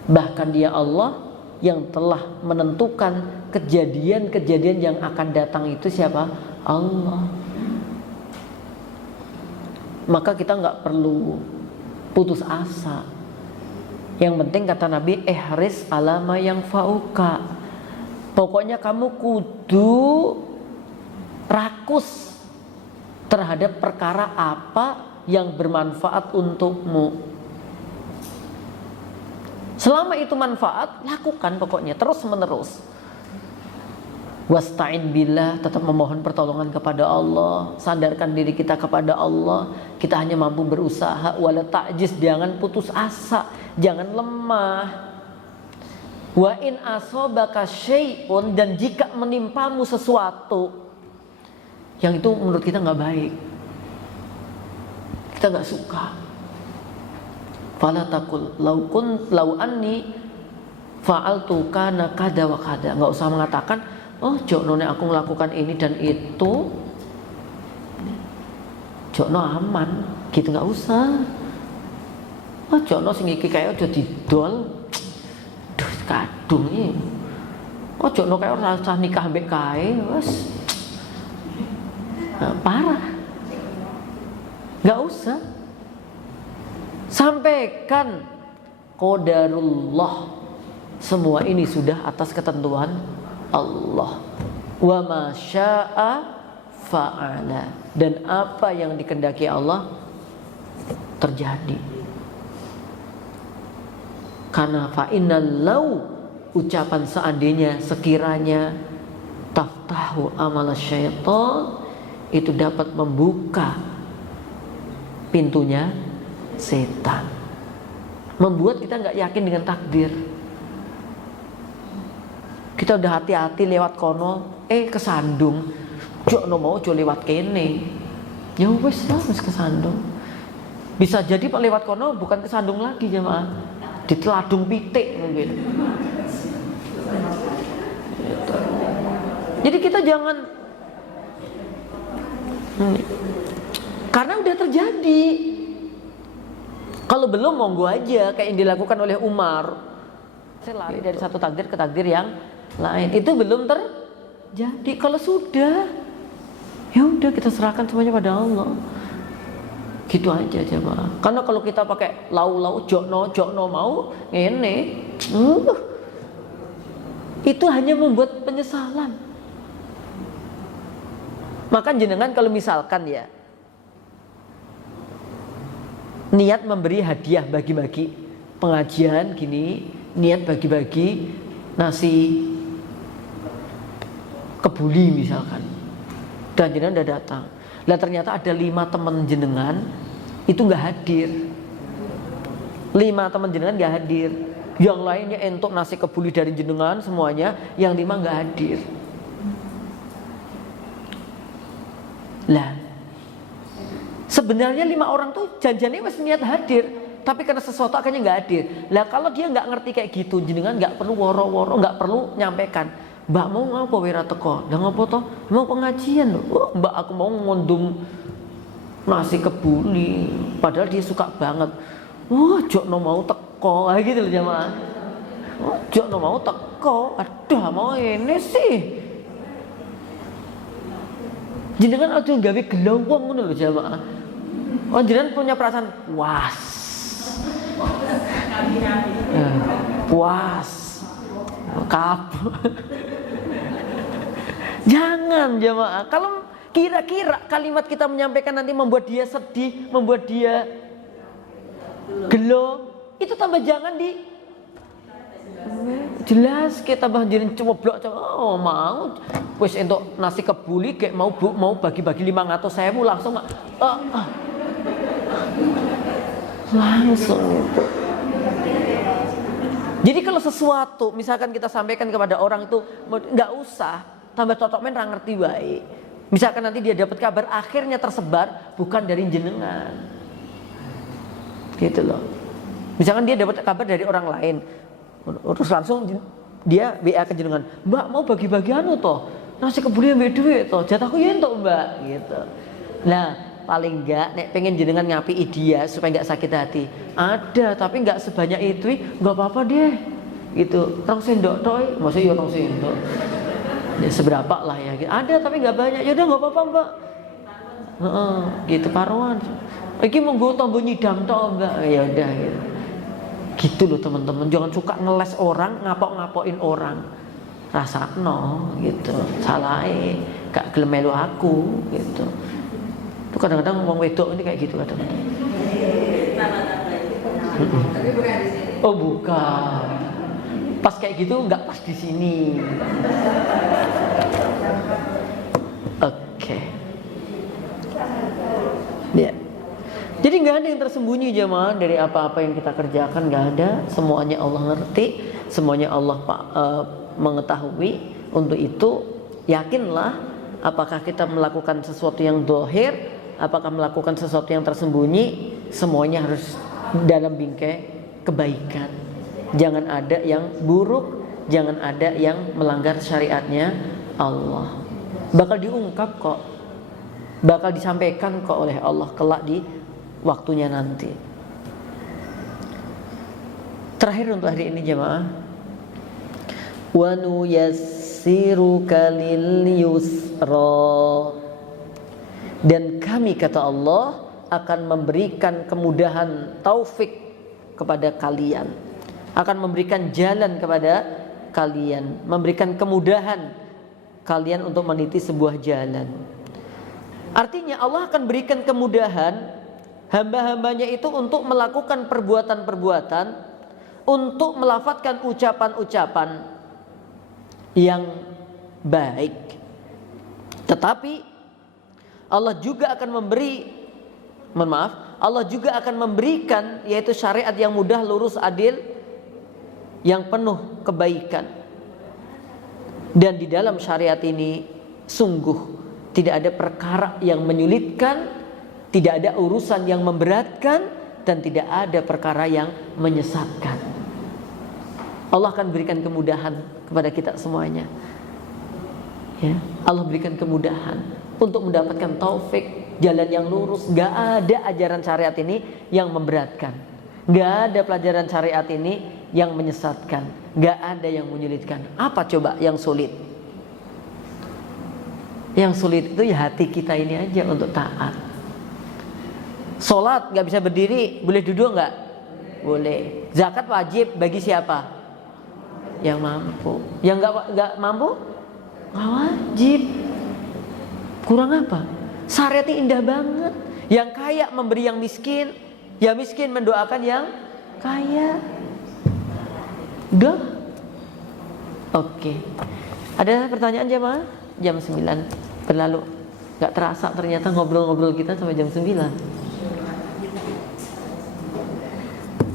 Bahkan Dia Allah yang telah menentukan kejadian-kejadian yang akan datang itu siapa? Allah. Maka kita nggak perlu putus asa. Yang penting kata Nabi, ihris alama yang fauka. Pokoknya kamu kudu rakus terhadap perkara apa yang bermanfaat untukmu. Selama itu manfaat, lakukan pokoknya terus menerus. Wasta'in billah, tetap memohon pertolongan kepada Allah, sandarkan diri kita kepada Allah. Kita hanya mampu berusaha. Wala ta'jiz, jangan putus asa, jangan lemah. Wa in asobaka syai'un, dan jika menimpamu sesuatu yang itu menurut kita nggak baik, kita nggak suka, fala taqul lau anni fa'altu kana kada wa kada. Enggak usah mengatakan, oh jokno nek aku melakukan ini dan itu jokno aman, gitu enggak usah. Oh jokno sing iki kaya aja didol. Duh kadung iki. Oh jokno kaya ora usah nikah mbek kae, wes. Nah, parah. Enggak usah. Sampaikan qadarullah, semua ini sudah atas ketentuan Allah. Wa ma syaa fa'ala, dan apa yang dikehendaki Allah terjadi. Karena fa'innal lau, ucapan seandainya, sekiranya, taftahu amal syaitan, itu dapat membuka pintunya setan, membuat kita nggak yakin dengan takdir. Kita udah hati-hati lewat kono, kesandung, jokno mau jo lewat kene, ya wes lah wes kesandung. Bisa jadi pak lewat kono bukan kesandung lagi jemaah, diteladung pitik mungkin. Jadi kita jangan, karena udah terjadi. Kalau belum monggo aja, kayak yang dilakukan oleh Umar. Saya lari dari satu takdir ke takdir yang lain. Itu belum terjadi. Kalau sudah, ya udah kita serahkan semuanya pada Allah. Gitu aja jemaah. Karena kalau kita pakai lau jokno mau ngene, itu hanya membuat penyesalan. Maka jenengan kalau misalkan ya niat memberi hadiah, bagi-bagi pengajian gini, niat bagi-bagi nasi kebuli misalkan, dan jenengan udah datang, lah ternyata ada 5 teman jenengan itu nggak hadir, 5 teman jenengan nggak hadir, yang lainnya entuk nasi kebuli dari jenengan semuanya, yang 5 nggak hadir. Lah sebenarnya 5 orang tuh janjiannya masih niat hadir, tapi karena sesuatu akhirnya nggak hadir. Lah kalau dia nggak ngerti kayak gitu, jenengan nggak perlu woro-woro, nggak perlu nyampaikan, Mbak mau ngapa wira teko? Lah ngopo toh? Mau pengajian loh. Oh, Mbak aku mau ngondum nasi kebuli, padahal dia suka banget. Wah, jokno mau teko, gitu loh jamaah. Jokno mau teko, aduh mau ini sih. Jenengan aja gawe gelowong ngono lho jamaah. Oh jenengan punya perasaan puas. Puas. Kapok. Jangan jamaah. Kalau kira-kira kalimat kita menyampaikan nanti membuat dia sedih, membuat dia gelo, itu tambah jangan jelas kita banjirin coblok. Oh mau wis entuk nasi kebuli kayak mau Bu mau bagi-bagi 500.000 langsung langsung itu. Jadi kalau sesuatu misalkan kita sampaikan kepada orang itu nggak usah tambah totok men ra ngerti wae. Misalkan nanti dia dapat kabar akhirnya tersebar bukan dari jenengan. Gitu loh. Misalkan dia dapat kabar dari orang lain, terus langsung dia WA ke jenengan, "Mbak mau bagi-bagi anu toh, nasi kebuli ambek duit toh, jatahku ya entuk Mbak." Gitu. Nah, paling enggak nek pengen jenengan ngapii dia supaya enggak sakit hati. Ada, tapi enggak sebanyak itu, enggak apa-apa deh. Gitu. 2 sendok toh, maksudnya ya 2 sendok. Ya seberapa lah ya. Ada tapi enggak banyak. Ya udah enggak apa-apa, Mbak. Heeh, gitu paruan. Iki monggo tombo nyidam toh, Mbak. Ya udah gitu. Gitu loh teman-teman, jangan suka ngeles orang, ngapok-ngapokin orang. Rasakno gitu. Salahe, gak gelem melu aku gitu. Itu kadang-kadang wong wedok ini kayak gitu kadang-kadang. Tapi bukan di sini. Oh bukan. Pas kayak gitu nggak pas di sini. Oke. Ya. Jadi nggak ada yang tersembunyi jemaah dari apa-apa yang kita kerjakan, nggak ada. Semuanya Allah ngerti, semuanya Allah mengetahui. Untuk itu yakinlah, apakah kita melakukan sesuatu yang dohir, apakah melakukan sesuatu yang tersembunyi, semuanya harus dalam bingkai kebaikan. Jangan ada yang buruk, jangan ada yang melanggar syariatnya Allah. Bakal diungkap kok, bakal disampaikan kok oleh Allah kelak di waktunya nanti. Terakhir untuk hari ini jemaah, wa nuyassiruka lil yusra, dan kami kata Allah akan memberikan kemudahan taufik kepada kalian, akan memberikan jalan kepada kalian, memberikan kemudahan kalian untuk meniti sebuah jalan. Artinya Allah akan berikan kemudahan hamba-hambanya itu untuk melakukan perbuatan-perbuatan, untuk melafadzkan ucapan-ucapan yang baik. Tetapi Allah juga akan Allah juga akan memberikan yaitu syariat yang mudah, lurus, adil, yang penuh kebaikan. Dan di dalam syariat ini sungguh tidak ada perkara yang menyulitkan, tidak ada urusan yang memberatkan, dan tidak ada perkara yang menyesatkan. Allah akan berikan kemudahan kepada kita semuanya. Ya, Allah berikan kemudahan untuk mendapatkan taufik, jalan yang lurus. Gak ada ajaran syariat ini yang memberatkan, gak ada pelajaran syariat ini yang menyesatkan, gak ada yang menyulitkan. Apa coba yang sulit? Yang sulit itu ya hati kita ini aja untuk taat. Sholat gak bisa berdiri, boleh duduk gak? Boleh. Zakat wajib bagi siapa? Yang mampu. Yang gak mampu? Gak wajib. Kurang apa? Syariatnya indah banget. Yang kaya memberi yang miskin, yang miskin mendoakan yang kaya. Udah. Oke. Ada pertanyaan jemaah? Jam 9 berlalu. Gak terasa ternyata ngobrol-ngobrol kita sampai jam 9.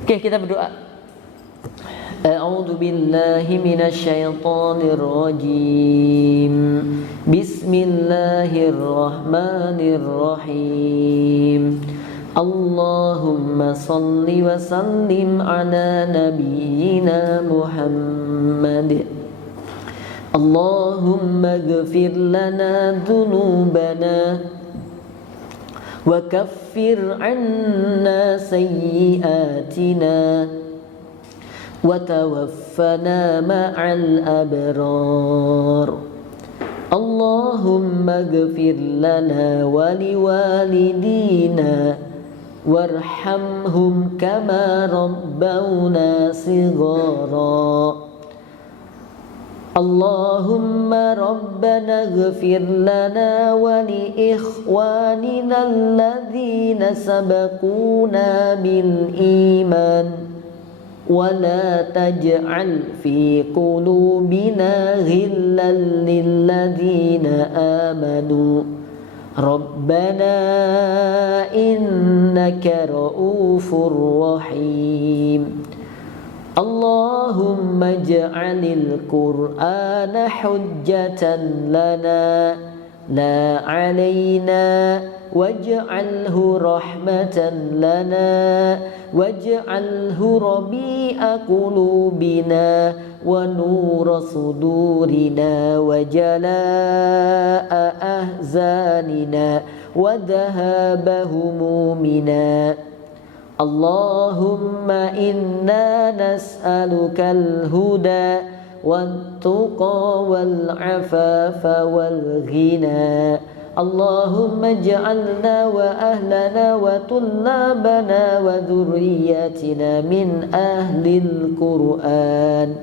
Oke, kita berdoa. A'udzu billahi minasyaitonir rajim. Bismillahirrahmanirrahim. Allahumma shalli wa sallim ala nabiyyina Muhammad. Allahumma ighfir lana dhunubana وكفر عنا سيئاتنا وتوفنا مع الأبرار اللهم اغفر لنا ولوالدينا وارحمهم كما ربونا صغارا اللهم ربنا اغفر لنا ولإخواننا الذين سبقونا بالإيمان ولا تجعل في قلوبنا غلا للذين آمنوا ربنا إنك رؤوف رحيم اللهم اجعل القرآن حجة لنا لا علينا واجعله رحمة لنا واجعله ربيع قلوبنا ونور صدورنا وجلاء أحزاننا وذهاب همومنا اللهم إنا نسألك الهدى والتقى والعفاف والغنى اللهم اجعلنا وأهلنا وطلابنا وذرياتنا من أهل القرآن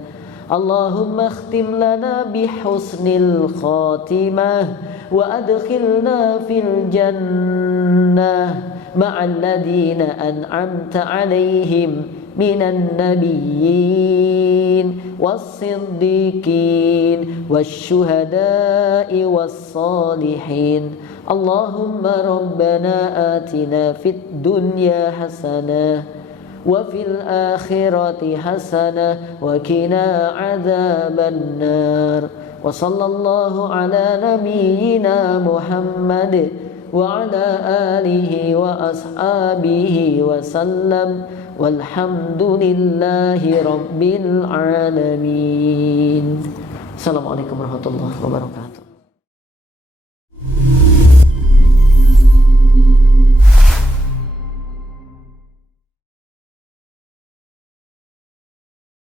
اللهم اختم لنا بحسن الخاتمة وأدخلنا في الجنة مع الذين أنعمت عليهم من النبيين والصديقين والشهداء والصالحين اللهم ربنا آتنا في الدنيا حسنة وفي الآخرة حسنة وقنا عذاب النار وصلى الله على نبينا محمد وعلى آله وأصحابه وسلم والحمد لله رب العالمين. Assalamualaikum warahmatullahi wabarakatuh.